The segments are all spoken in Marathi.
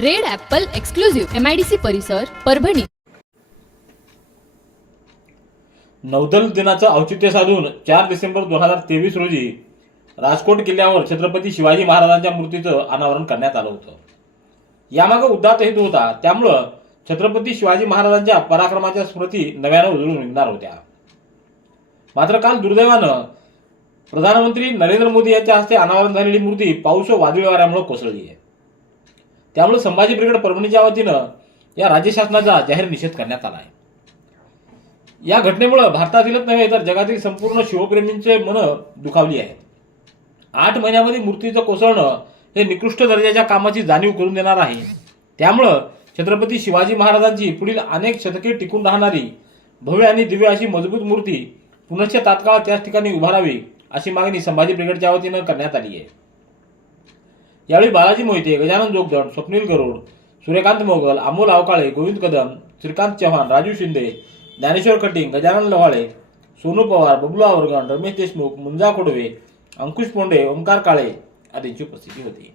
Red apple exclusive MIDC परिसर परभणी. नौदल दिनाचं औचित्य साधून चार डिसेंबर दोन हजार तेवीस रोजी राजकोट किल्ल्यावर छत्रपती शिवाजी महाराजांच्या मूर्तीचं अनावरण करण्यात आलं होतं. यामागे उद्दात हेतू होता त्यामुळं छत्रपती शिवाजी महाराजांच्या पराक्रमाच्या स्मृती नव्यानं उजळून निघणार होत्या. मात्र काल दुर्दैवानं प्रधानमंत्री नरेंद्र मोदी यांच्या हस्ते अनावरण झालेली मूर्ती पाऊस व वादळी वाऱ्यामुळे कोसळली आहे. त्यामुळे संभाजी ब्रिगेड परभणीच्या वतीनं या राज्य शासनाचा जाहीर निषेध करण्यात आला आहे. या घटनेमुळे भारतातीलच नव्हे तर जगातील संपूर्ण शिवप्रेमींचे मन दुखावली आहेत. आठ महिन्यामध्ये मूर्तीचं कोसळणं हे निकृष्ट दर्जाच्या कामाची जाणीव करून देणार आहे. त्यामुळं छत्रपती शिवाजी महाराजांची पुढील अनेक शतके टिकून राहणारी भव्य आणि दिव्य अशी मजबूत मूर्ती पुनश्च तात्काळ त्याच ठिकाणी उभारावी अशी मागणी संभाजी ब्रिगेडच्या वतीनं करण्यात आली आहे. यावेळी बालाजी मोहिते गजानन जोगदंड स्वप्नील गरुड सूर्यकांत मोगल अमोल अवकाळे गोविंद कदम श्रीकांत चव्हाण राजू शिंदे ज्ञानेश्वर कटिंग गजानन लवाळे सोनू पवार बबलू आवरगण रमेश देशमुख मुंजा कोडवे अंकुश पोंडे ओंकार काळे आदींची उपस्थिती होती.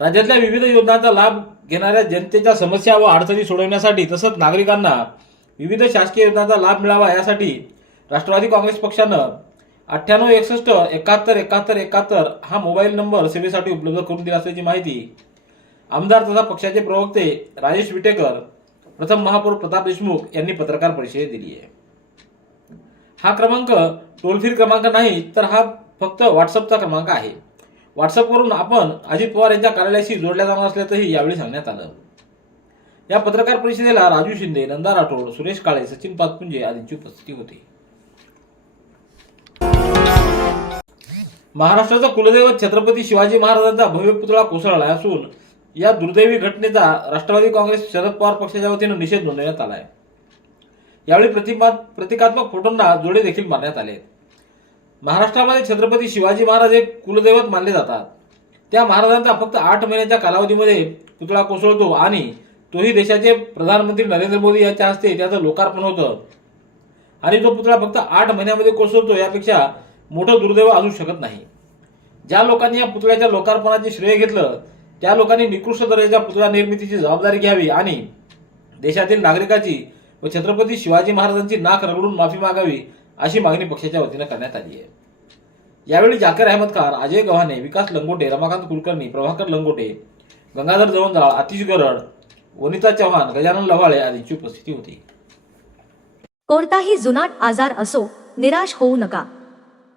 राज्यातल्या विविध योजनांचा लाभ घेणाऱ्या जनतेच्या समस्या व अडचणी सोडवण्यासाठी तसंच नागरिकांना विविध शासकीय योजनांचा लाभ मिळावा यासाठी राष्ट्रवादी काँग्रेस पक्षानं अठ्ठ्याण्णव एकसष्ट एकाहत्तर एकाहत्तर एकाहत्तर हा मोबाईल नंबर सेवेसाठी उपलब्ध करून दिला असल्याची माहिती. आमदार तथा पक्षाचे प्रवक्ते राजेश विटेकर प्रथम महापौर प्रताप देशमुख यांनी पत्रकार परिषदेत दिली आहे. हा क्रमांक टोल फ्री क्रमांक नाही तर हा फक्त व्हॉट्सअपचा क्रमांक आहे. व्हॉट्सअपवरून आपण अजित पवार यांच्या कार्यालयाशी जोडल्या जाणार असल्याचंही यावेळी सांगण्यात आलं. या पत्रकार परिषदेला राजू शिंदे नंदा राठोड सुरेश काळे सचिन पातपुंजे आदींची उपस्थिती होती. महाराष्ट्राचा कुलदैवत छत्रपती शिवाजी महाराजांचा भव्य पुतळा कोसळला असून या दुर्दैवी घटनेचा राष्ट्रवादी काँग्रेस शरद पवार पक्षाच्या वतीनं निषेध नोंदवण्यात आला आहे यावेळी प्रतिमा प्रतिकात्मक फोटोंना जोडे देखील मारण्यात आले. महाराष्ट्रामध्ये छत्रपती शिवाजी महाराज हे कुलदैवत मानले जातात. त्या महाराजांचा फक्त आठ महिन्याच्या कालावधीमध्ये पुतळा कोसळतो आणि तोही देशाचे प्रधानमंत्री नरेंद्र मोदी यांच्या हस्ते त्याचं लोकार्पण होतं. आणि तो पुतळा फक्त आठ महिन्यामध्ये कोसळतो यापेक्षा मोठं दुर्दैव असू शकत नाही. ज्या लोकांनी या पुतळ्याच्या लोकार्पणाचे श्रेय घेतलं त्या लोकांनी निकृष्ट दर्जाच्या पुतळा निर्मितीची जबाबदारी घ्यावी आणि देशातील नागरिकाची व छत्रपती शिवाजी महाराजांची नाक रगडून माफी मागावी अशी मागणी पक्षाच्या वतीनं करण्यात आली आहे. यावेळी जाकीर अहमद खान अजय गव्हाणे विकास लंगोटे रमाकांत कुलकर्णी प्रभाकर लंगोटे गंगाधर जवंजाळ आतिश गरड वनिता चव्हाण गजानन लवाळे आदींची उपस्थिती होती. कोणताही जुनाट आजार असो निराश होऊ नका.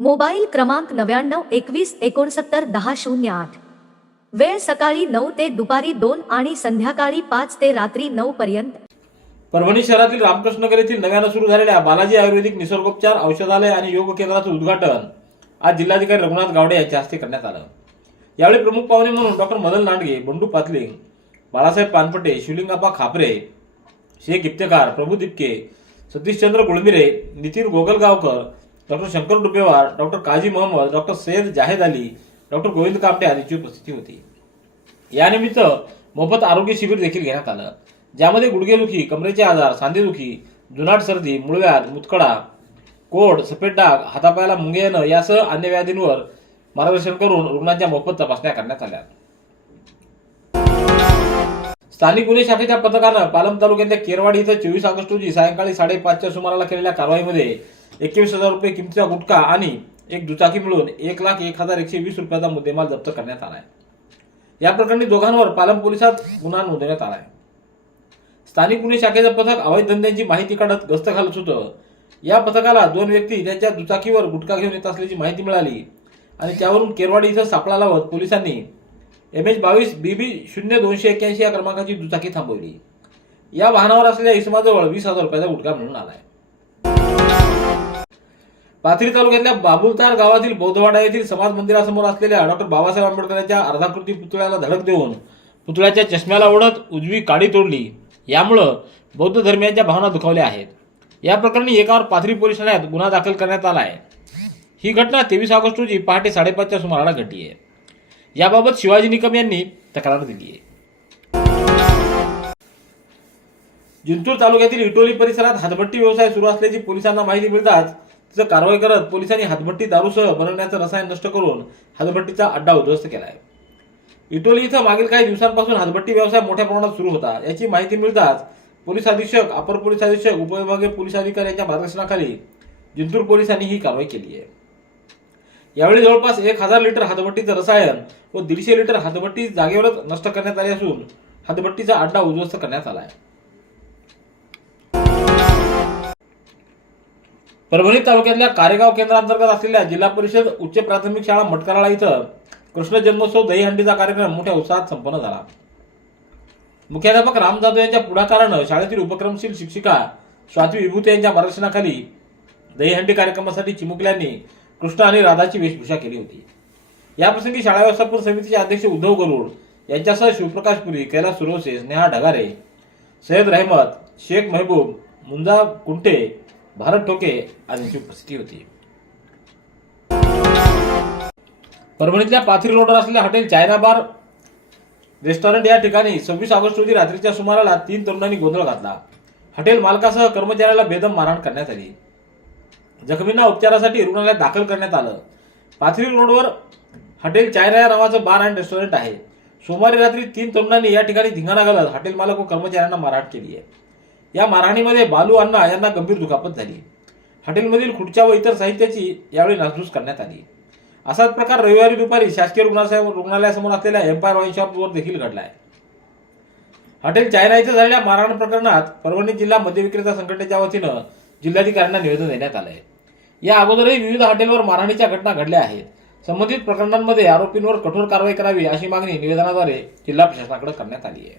मोबाईल क्रमांक नव्याण्णव एकवीस एकोणसत्तर दहा शून्य आठ. वेळ सकाळी नऊ ते दुपारी दोन आणि संध्याकाळी पाच ते रात्री नऊ पर्यंत. परभणी शहरातील रामकृष्णनगर येथील नव्यानं सुरू झालेल्या बालाजी आयुर्वेदिक निसर्गोपचार औषधालय आणि योग केंद्राचं उद्घाटन आज जिल्हाधिकारी रघुनाथ गावडे यांच्या हस्ते करण्यात आलं. यावेळी प्रमुख पाहुणे म्हणून doctor Madan Landge Bandu Patling Balasaheb Panpate Shivlingappa Khapre Shaikh Iftekar Prabhu Dipke Satishchandra Gulmire Nitin Gogalgaonkar doctor Shankar Dubewar doctor Kazi Mohammad doctor Sayyad Jahed Ali doctor Govind Kapte आदीची उपस्थिती होती. यानिमित्त मोफत आरोग्य शिबिर देखील घेण्यात आलं. ज्यामध्ये गुडघेदुखी कमरेचे आजार सांधेदुखी जुनाट सर्दी मुळव्याध मुतकडा कोड सफेद डाग हातापायाला मुंगे येणं यासह अन्य व्याधींवर मार्गदर्शन करून रुग्णांच्या मोफत तपासण्या करण्यात आल्या. स्थानिक गुन्हे शाखेच्या पथकानं पालम तालुक्यातल्या केरवाडी इथं चोवीस ऑगस्ट रोजी सायंकाळी साडेपाचच्या सुमाराला केलेल्या कारवाईमध्ये एकवीस हजार रुपये किमतीचा गुटखा आणि एक दुचाकी मिळून एक लाख एक हजार एकशे वीस रुपयाचा मुद्देमाल जप्त करण्यात आला आहे या प्रकरणी दोघांवर पालम पोलिसात गुन्हा नोंदवण्यात आहे स्थानिक गुन्हे शाखेचं पथक अवैध धंद्यांची माहिती काढत गस्त घालत होतं. या पथकाला दोन व्यक्ती त्यांच्या दुचाकीवर गुटखा घेऊन येत असल्याची माहिती मिळाली आणि त्यावरून केरवाडी इथं सापळा लावत पोलिसांनी एम एच बावीस बी बी शून्य दोनशे एक्क्याऐंशी या क्रमांकाची दुचाकी थांबवली. या वाहनावर असलेल्या इसमाजवळ वीस हजार रुपयाचा गुटखा मिळून आला आहे पाथरी तालुक्यातल्या बाबुलतार गावातील बौद्धवाडा येथील समाज मंदिरासमोर असलेल्या डॉक्टर बाबासाहेब आंबेडकरांच्या अर्धाकृती पुतळ्याला धडक देऊन पुतळ्याच्या चष्म्याला ओढत उजवी काडी तोडली. यामुळं बौद्ध धर्मियांच्या भावना दुखावल्या आहेत. या प्रकरणी एकावर पाथरी पोलीस ठाण्यात गुन्हा दाखल करण्यात आला आहे. ही घटना तेवीस ऑगस्ट रोजी पहाटे साडेपाचच्या सुमाराला घडली आहे. याबाबत शिवाजी निकम यांनी तक्रार दिली आहे. जिंतूर तालुक्यातील इटोली परिसरात हातभट्टी व्यवसाय सुरू असल्याची पोलिसांना माहिती मिळताच कारवाई करत पोलिसांनी हातभट्टी दारूसह बनवण्याचं रसायन नष्ट करून हातभट्टीचा अड्डा उद्ध्वस्त आहे इटोली इथं मागील काही दिवसांपासून हातभट्टी व्यवसाय मोठ्या प्रमाणात सुरू होता. याची माहिती मिळताच पोलीस अधीक्षक अपर पोलीस अधीक्षक उपविभागीय पोलीस अधिकारी यांच्या मार्गदर्शनाखाली जिंतूर पोलिसांनी ही कारवाई केली आहे. यावेळी जवळपास एक हजार लिटर हातभट्टीचं रसायन व दीडशे लिटर हातभट्टी जागेवरच नष्ट करण्यात आली असून हातभट्टीचा अड्डा उद्ध्वस्त करण्यात आला आहे परभणी तालुक्यातल्या कारेगाव केंद्रांतर्गत असलेल्या जिल्हा परिषद उच्च प्राथमिक शाळा मटकराळा इथं कृष्ण जन्मोत्सव दहीहंडीचा कार्यक्रम मोठ्या उत्साहात संपन्न झाला. मुख्याध्यापक राम जाधव यांच्या पुढाकारानं शाळेतील उपक्रमशील शिक्षिका स्वाती विभूते यांच्या मार्गदर्शनाखाली दहीहंडी कार्यक्रमासाठी चिमुकल्यांनी कृष्ण आणि राधाची वेशभूषा केली होती. याप्रसंगी शाळा व्यवस्थापन समितीचे अध्यक्ष उद्धव गरुड यांच्यासह शिवप्रकाश पुरी कैलास सुरवसे स्नेहा ढगारे सय्यद रहमत शेख महबूब मुंजा कुंटे भारत टोके आदींची उपस्थिती होती. परभणीतल्या पाथरी रोडवर असलेल्या हॉटेल चायना बार रेस्टॉरंट या ठिकाणी सव्वीस ऑगस्ट रोजी रात्रीच्या सुमाराला तीन तरुणांनी गोंधळ घातला. हॉटेल मालकासह कर्मचाऱ्याला बेदम मारहाण करण्यात आली. जखमींना उपचारासाठी रुग्णालयात दाखल करण्यात आलं. पाथरी रोडवर हॉटेल चायना या नावाचं बार अँड रेस्टॉरंट आहे. सोमवारी रात्री तीन तरुणांनी या ठिकाणी धिंगाणा घालत हॉटेल मालक व कर्मचाऱ्यांना मारहाण केली आहे. या मारहाणीमध्ये बालू अण्णा यांना गंभीर दुखापत झाली. हॉटेलमधील खुर्च्या व इतर साहित्याची यावेळी नासधूस करण्यात आली. असाच प्रकार रविवारी दुपारी शासकीय रुग्णालया रुग्णालयासमोर असलेल्या एम्पायर वाईन शॉपवर देखील घडला आहे. हॉटेल चायना इथं झालेल्या मारहाण प्रकरणात परभणी जिल्हा मद्य विक्रेता संघटनेच्या वतीनं जिल्हाधिकाऱ्यांना निवेदन देण्यात आलं आहे या अगोदरही विविध हॉटेलवर मारहाणीच्या घटना घडल्या आहेत. संबंधित प्रकरणांमध्ये आरोपींवर कठोर कारवाई करावी अशी मागणी निवेदनाद्वारे जिल्हा प्रशासनाकडे करण्यात आली आहे.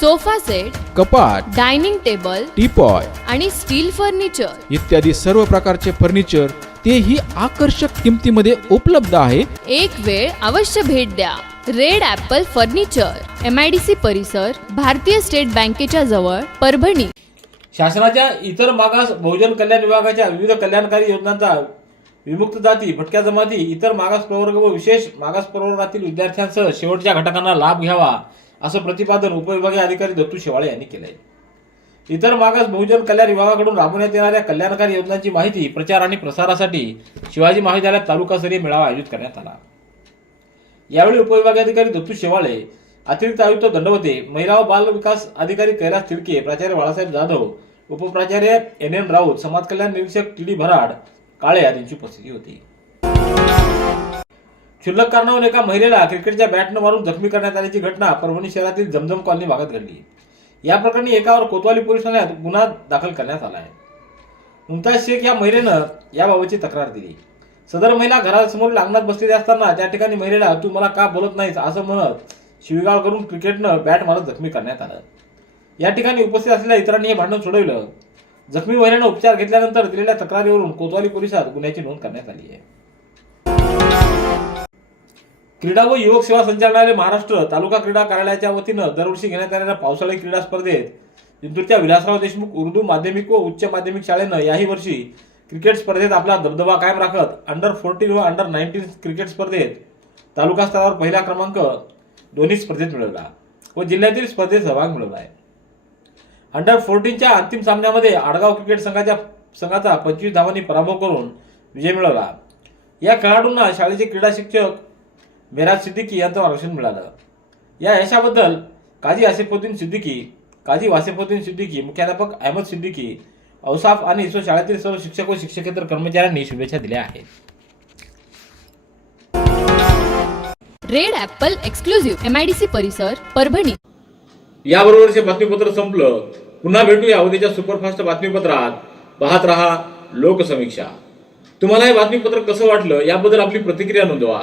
sofa set कपाट डायनिंग टेबल टीपॉय आणि स्टील फर्निचर. इत्यादी सर्व प्रकारचे फर्निचर तेही आकर्षक किमतीमध्ये उपलब्ध आहे. एक वेळ अवश्य भेट द्या. Red apple furniture M I D C परिसर भारतीय स्टेट बँकेच्या जवळ परभणी. शासनाच्या इतर मागास बहुजन कल्याण विभागाच्या विविध कल्याणकारी योजनांचा विमुक्त जाती भटक्या जमाती इतर मागास प्रवर्ग व विशेष मागास प्रवर्गातील विद्यार्थ्यांसह शेवटच्या घटकांना लाभ घ्यावा. असं प्रतिपादन उपविभागीय अधिकारी दत्तू शेवाळे यांनी केलंय. इतर मागास बहुजन कल्याण विभागाकडून राबवण्यात येणाऱ्या कल्याणकारी योजनांची माहिती प्रचार आणि प्रसारासाठी शिवाजी महाविद्यालयात तालुकास्तरीय मेळावा आयोजित करण्यात आला. यावेळी उपविभागीय अधिकारी दत्तू शेवाळे अतिरिक्त आयुक्त दंडवते महिला व बाल विकास अधिकारी कैलास तिडके प्राचार्य बाळासाहेब जाधव उपप्राचार्य एन एन राऊत समाज कल्याण निरीक्षक टी डी भराड काळे आदींची उपस्थिती होती. क्षुल्लक कारणावरून एका महिलेला क्रिकेटच्या बॅटनं मारून जखमी करण्यात आल्याची घटना परभणी शहरातील जमजम कॉलनी भागात घडली. या प्रकरणी एकावर कोतवाली पोलीस ठाण्यात गुन्हा दाखल करण्यात आला आहे. मुमताज शेख या महिलेनं याबाबतची तक्रार दिली. सदर महिला घरासमोर अंगणात बसलेली असताना त्या ठिकाणी महिलेला तू मला का बोलत नाहीस? असं म्हणत शिवीगाळ करून क्रिकेटनं बॅट मारत जखमी करण्यात आलं. या ठिकाणी उपस्थित असलेल्या इतरांनी हे भांडण सोडवलं. जखमी महिलेनं उपचार घेतल्यानंतर दिलेल्या तक्रारीवरून कोतवाली पोलिसात गुन्ह्याची नोंद करण्यात आली आहे. क्रीडा व युवक सेवा संचालनालय महाराष्ट्र तालुका क्रीडा कार्यालयाच्या वतीनं दरवर्षी घेण्यात येणाऱ्या पावसाळी क्रीडा स्पर्धेत जिंतूरच्या विलासराव देशमुख उर्दू माध्यमिक व उच्च माध्यमिक शाळेनं याही वर्षी क्रिकेट स्पर्धेत आपला दबदबा कायम राखत अंडर फोर्टीन व अंडर नाईन्टीन क्रिकेट स्पर्धेत तालुका स्तरावर पहिला क्रमांक दोन्ही स्पर्धेत मिळवला व जिल्ह्यातील स्पर्धेत सहभाग मिळवला आहे. अंडर फोर्टीनच्या अंतिम सामन्यामध्ये आडगाव क्रिकेट संघाच्या संघाचा पंचवीस धावांनी पराभव करून विजय मिळवला. या खेळाडूंना शाळेचे क्रीडा शिक्षक मेराज सिद्दीकी यांचं मार्गदर्शन मिळालं या यशाबद्दल काजी आसिफुद्दीन सिद्दीकी काजी वासिफुद्दीन सिद्दीकी मुख्याध्यापक अहमद सिद्दीकी औसाफ आणि इस्रो शाळेतील सर्व शिक्षक व शिक्षकेतर कर्मचाऱ्यांनी शुभेच्छा दिल्या आहेत. Red apple exclusive M I D C परिसर परभणी. याबरोबरचे बातमीपत्र संपलं. पुन्हा भेटूया उद्याच्या सुपरफास्ट बातमीपत्रात. पाहत रहा लोकसमीक्षा. तुम्हाला हे बातमीपत्र कसं वाटलं याबद्दल आपली प्रतिक्रिया नोंदवा.